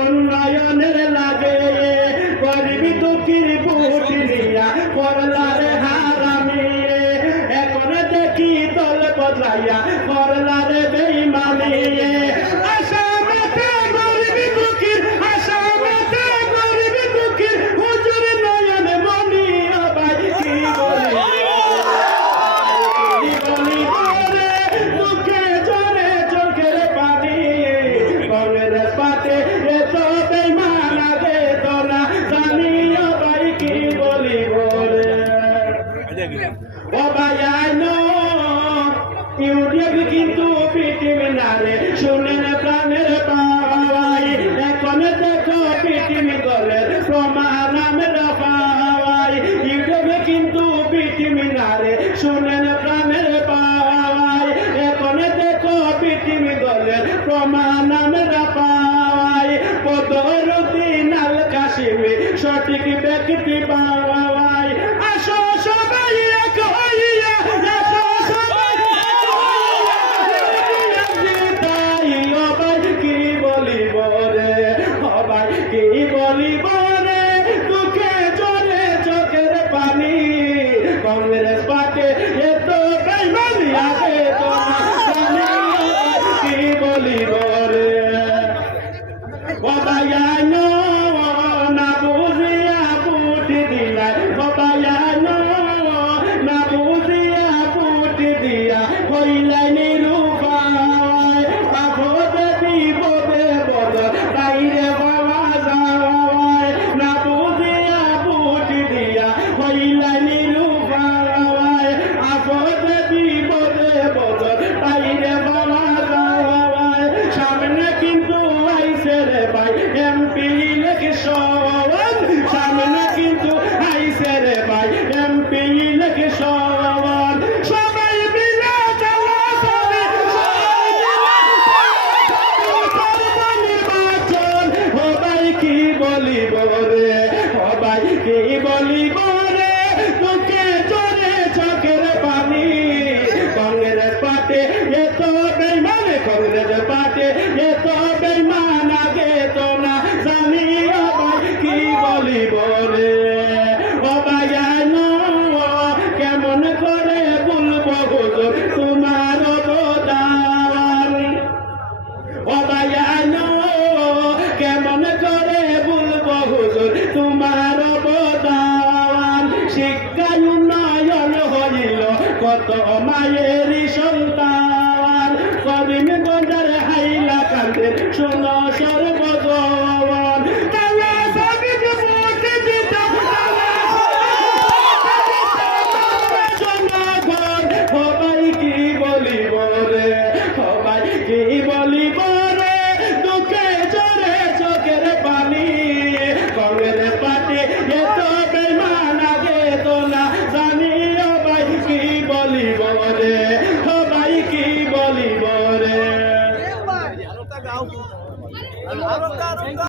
উন্নয়নের লাগে। করবি দুঃখীর বুটি দিয়া করলার হারামি এখন দেখি দল বদলাইয়া করলার বেইমানি। ও বাজানো ইউটিউব কিন্তু পিটিম না রে শুনেন প্রাণের পাওয়াই এখন দেখো পিটিম গলে, প্রমাণ আমরা পাওয়াই ইউটিউব কিন্তু পিটিম না রে শুনেন প্রাণের পাওয়াই এখন দেখো পিটিম গলে, প্রমাণ আমরা পাওয়াই পদরুদ্দিন আল কাশিমি সঠিক ব্যক্তি পাওয়াই দিয়া বেদনা জানি কি বলিব রে। কথা রে সবাই কি বলিবা জেলায় উন্নয়ন হইল, কত মায়েরই সন্তান। করিম গঞ্জার হাইলা কান্দে শোন সর্বগণ সবাই কি বলিব রে? সবাই কি বলিব Garotaram, garotaram.